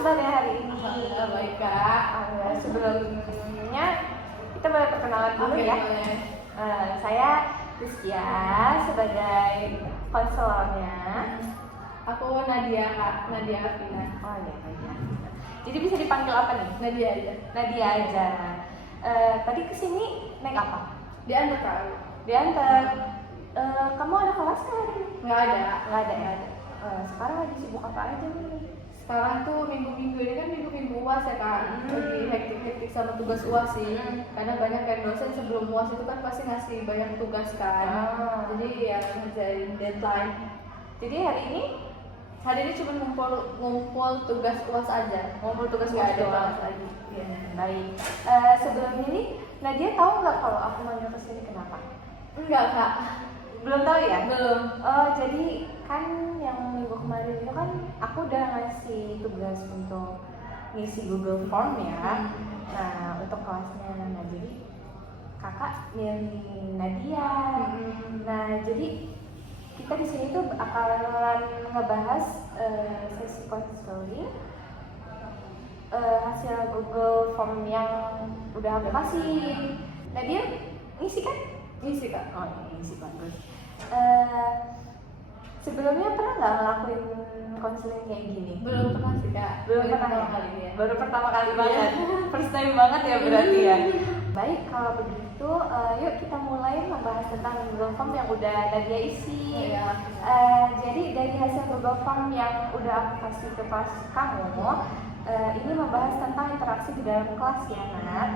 kabarnya hari ini? Alhamdulillah baik Kak. Sebelumnya kita boleh perkenalan dulu ya. Saya Rizkia sebagai konselornya. Aku Nadia Kak, Nadia Afina. Oh iya, Nadia. Jadi bisa dipanggil apa nih? Nadia aja. Nadia aja. Tadi kesini naik apa? Diantar Kak. Diantar. Kamu ada kelas nggak hari ini? Nggak ada. Nggak ada ya. Sekarang lagi sibuk apa aja nih? Sekarang tuh minggu-minggu ini kan minggu-minggu UAS ya Kak. Lagi hektik-hektik sama tugas UAS sih. Karena banyak kan dosen sebelum UAS itu kan pasti ngasih banyak tugas kan. Jadi ya ngerjain deadline. Jadi hari ini cuma ngumpul tugas UAS aja. ngumpul tugas Nggak UAS ada doang. kelas lagi. Iya, baik. Sebelum ini Nadia tahu nggak kalau aku manggil kesini kenapa? Enggak Kak. Belum tahu ya? Belum. Jadi kan yang minggu kemarin itu kan aku udah ngasih tugas untuk ngisi Google Form ya. Nah untuk kelasnya, nah jadi kakak milih Nadia. Nah jadi kita di sini tuh akan ngebahas sesi konseling hasil Google Form yang udah aku kasih. Nadia ngisi kan? Ngisi Kak. Oh ngisi bagus. Sebelumnya pernah nggak ngelakuin konseling kayak gini? Belum pernah sih Kak. Belum pernah pertama ya? kali ya. Baru pertama kali banget. First time banget ya berarti ya. Baik, kalau begitu yuk kita mulai membahas tentang Google Form yang udah Nadia isi. Iya. Jadi dari hasil Google Form yang udah aku kasih ke kelas kamu, ini membahas tentang interaksi di dalam kelas ya Nat.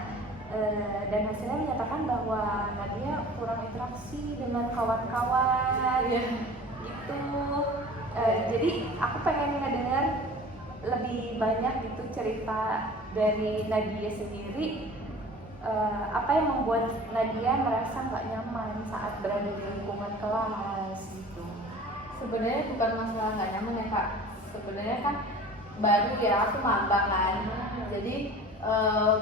Dan hasilnya menyatakan bahwa Nadia kurang interaksi dengan kawan-kawan. Gitu. Jadi aku pengen ngedengar lebih banyak gitu cerita dari Nadia sendiri. Apa yang membuat Nadia merasa nggak nyaman saat berada di lingkungan kelas gitu? Sebenarnya bukan masalah nggak nyaman ya Kak. Sebenarnya kan baru ya, aku maba kan. Jadi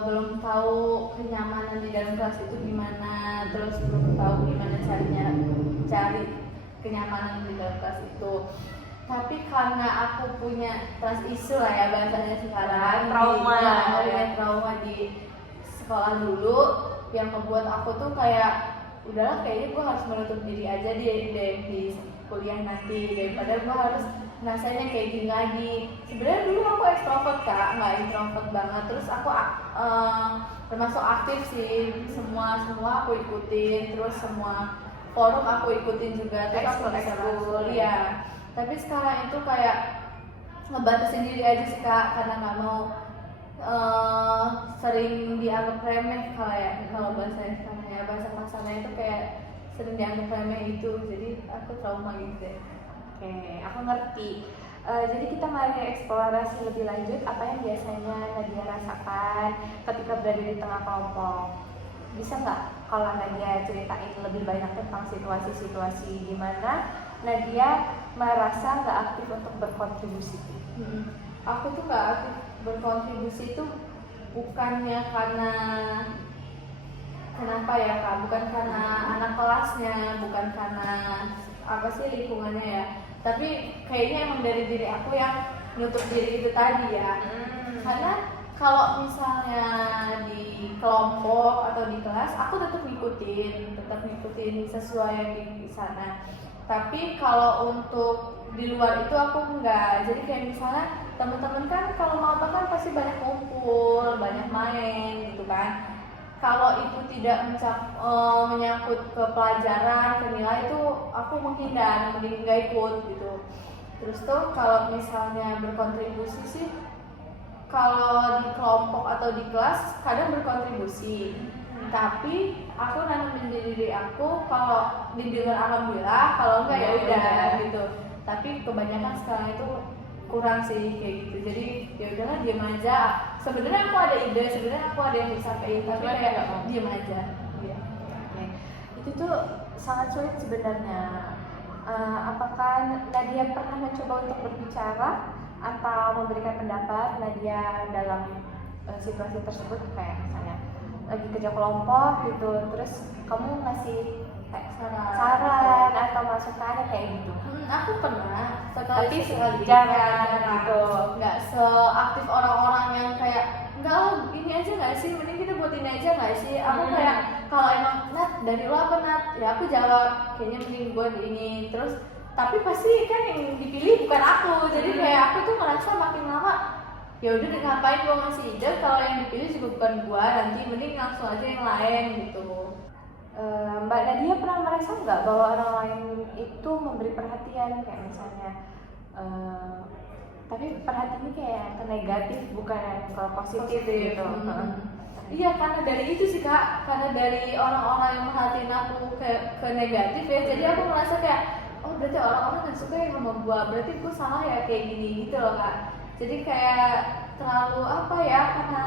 belum tahu kenyamanan di dalam kelas itu gimana, terus belum tahu gimana caranya cari kenyamanan di dalam kelas itu. Tapi karena aku punya trust issue lah ya bahasanya sekarang, trauma di sekolah dulu yang membuat aku tuh kayak udahlah kayaknya gue harus menutup diri aja di kuliah nanti daripada gue harus rasanya kayak gini lagi. Sebenarnya dulu aku extrovert Kak, nggak introvert banget. Terus aku termasuk aktif sih, semua aku ikutin, terus semua forum aku ikutin juga, terus aku ekskul ya. Tapi sekarang itu kayak ngebatasin diri aja sih Kak, karena nggak mau sering dianggap remeh kalau bahasa sekarang ya, bahasa kasarnya itu kayak sering dianggap remeh itu, jadi aku trauma gitu deh. Oke, aku ngerti. Jadi kita mari eksplorasi lebih lanjut apa yang biasanya Nadia rasakan ketika berada di tengah kelompok. Bisa nggak kalau Nadia ceritain lebih banyak tentang situasi-situasi di mana Nadia merasa nggak aktif untuk berkontribusi? Aku tuh nggak aktif berkontribusi itu bukannya karena kenapa ya Kak, bukan karena anak kelasnya, bukan karena apa sih lingkungannya ya, tapi kayaknya emang dari diri aku yang nutup diri itu tadi ya. Karena kalau misalnya di kelompok atau di kelas aku tetap ngikutin sesuai yang di sana. Tapi kalau untuk di luar itu aku enggak. Jadi kayak misalnya teman-teman kan kalau maba kan pasti banyak kumpul, banyak main gitu kan. Kalau itu tidak menyangkut ke pelajaran, ke nilai itu aku menghindar, mending nggak ikut gitu. Terus tuh kalau misalnya berkontribusi sih, kalau di kelompok atau di kelas kadang berkontribusi. Tapi aku nanamin diri aku, kalau didengar alhamdulillah, kalau enggak ya udah gitu. Tapi kebanyakan sekarang itu kurang sih kayak gitu. Jadi ya udahlah diam aja. Sebenarnya aku ada ide, sebenarnya aku ada yang mau disampaikan, tapi kayak diam aja. Iya. Oke. Itu tuh sangat sulit sebenarnya. Apakah Nadia pernah mencoba untuk berbicara atau memberikan pendapat Nadia dalam situasi tersebut, kayak misalnya lagi kerja kelompok gitu, terus kamu ngasih kayak saran atau masukan kayak gitu? Aku pernah Tapi sekali jarang gitu. Nggak seaktif orang-orang yang kayak enggak lah ini aja nggak sih, mending kita buat ini aja nggak sih. Aku kayak kalau emang Nat dari lo apa Nat, ya aku jawab kayaknya mending buat ini. Terus tapi pasti kan yang dipilih bukan aku, jadi kayak aku tuh merasa makin lama ya udah ngapain gua ngasih ide kalau yang dipilih juga bukan gua, nanti mending langsung aja yang lain gitu. Mbak Nadia pernah merasa nggak bahwa orang lain itu memberi perhatian kayak misalnya tapi perhatiannya kayak yang ke negatif bukan yang ke positif gitu? Iya, karena dari itu sih Kak, karena dari orang-orang yang merhatiin aku ke negatif ya, jadi aku merasa kayak oh berarti orang-orang nggak suka yang sama gua, berarti gua salah ya kayak gini gitu loh Kak. Jadi kayak terlalu apa ya, karena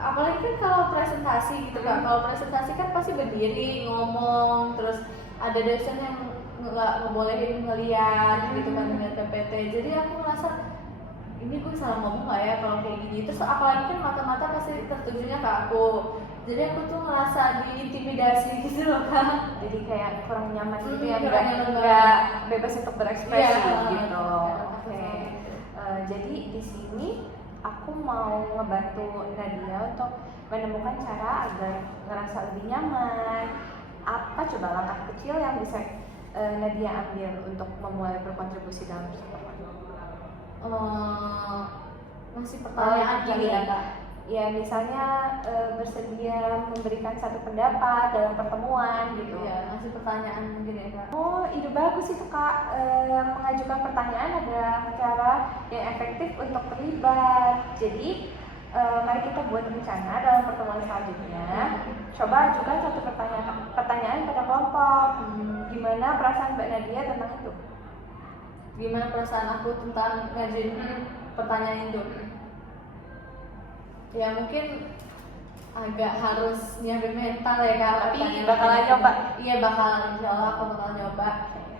apalagi kan kalau presentasi gitu Kak, kalau presentasi kan pasti berdiri ngomong, terus ada dosen yang nggak ngebolehin ngeliat gitu kan dengan PPT. Jadi aku merasa ini gue salah ngomong nggak ya kalau kayak gini. Terus apalagi kan mata-mata pasti tertujunya ke aku, jadi aku tuh ngerasa diintimidasi gitu loh Kak. Jadi kayak kurang nyaman gitu ya, kurang nyaman nggak bebas untuk berekspresi gitu. Oke. Jadi di sini aku mau ngebantu Nadia untuk menemukan cara agar ngerasa lebih nyaman. Apa coba langkah kecil yang bisa Nadia ambil untuk memulai berkontribusi dalam percakapan? Masih pertanyaan gini ya Kak. Ya misalnya bersedia memberikan satu pendapat dalam pertemuan gitu. Ya, masih pertanyaan mungkin ya Kak. Oh, ide bagus itu Kak. Mengajukan pertanyaan adalah cara yang efektif untuk terlibat. Jadi mari kita buat rencana dalam pertemuan selanjutnya. Coba ajukan satu pertanyaan pada kelompok. Gimana perasaan Mbak Nadia tentang itu? Gimana perasaan aku tentang ngajuin pertanyaan itu? Ya mungkin agak harus nyiapin mental ya Kak. Tapi bakalan coba. Iya bakal, insya Allah aku bakal coba.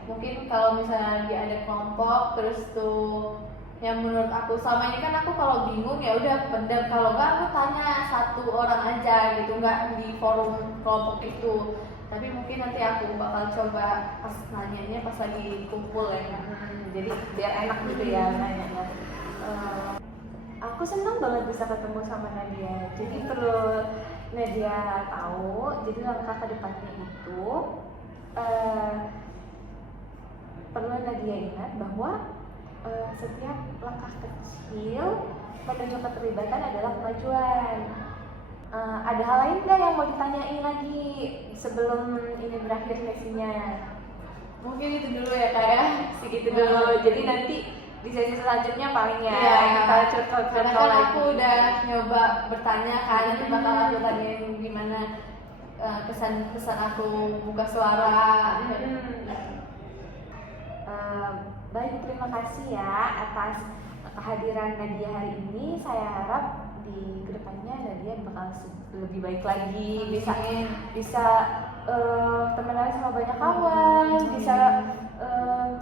Mungkin kalau misalnya lagi ada kelompok terus tuh yang menurut aku selama ini kan aku kalau bingung ya udah pendam, kalau nggak aku tanya satu orang aja gitu, nggak di forum kelompok itu. Tapi mungkin nanti aku bakal coba pas nanyanya pas lagi kumpul ya Kak. Jadi biar enak gitu ya nanyanya. Aku senang banget bisa ketemu sama Nadia. Jadi perlu Nadia tahu, jadi langkah ke depannya itu perlu Nadia ingat bahwa setiap langkah kecil menuju keterlibatan adalah kemajuan. Ada hal lain nggak yang mau ditanyain lagi sebelum ini berakhir sesinya? Mungkin itu dulu ya Kak ya. Segitu dulu. Jadi nanti di sesi selanjutnya palingnya kita curhat karena kan aku udah nyoba bertanya kan, nanti bakal aku tanyain gimana kesan aku buka suara. Baik, terima kasih ya atas kehadiran Nadia hari ini. Saya harap di kedepannya Nadia bakal lebih baik lagi, bisa temenan sama banyak kawan, bisa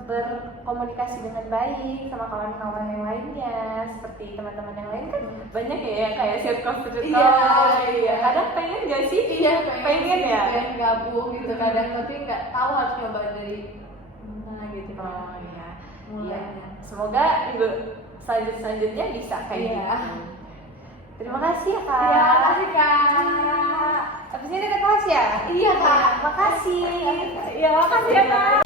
berkomunikasi dengan baik sama kawan-kawan yang lainnya. Seperti teman-teman yang lain kan banyak ya yang kayak circle. Iya. Kadang pengen gak sih? Iya, pengen ya. Pengen gabung gitu kadang, tapi nggak tahu harus coba dari mana gitu. Oh iya. Iya. Semoga minggu selanjutnya bisa kayak gitu. Terima kasih ya Kak. Iya, makasih Kak. Abis ini ada kelas ya? Iya Kak. Makasih. Iya, makasih ya Kak.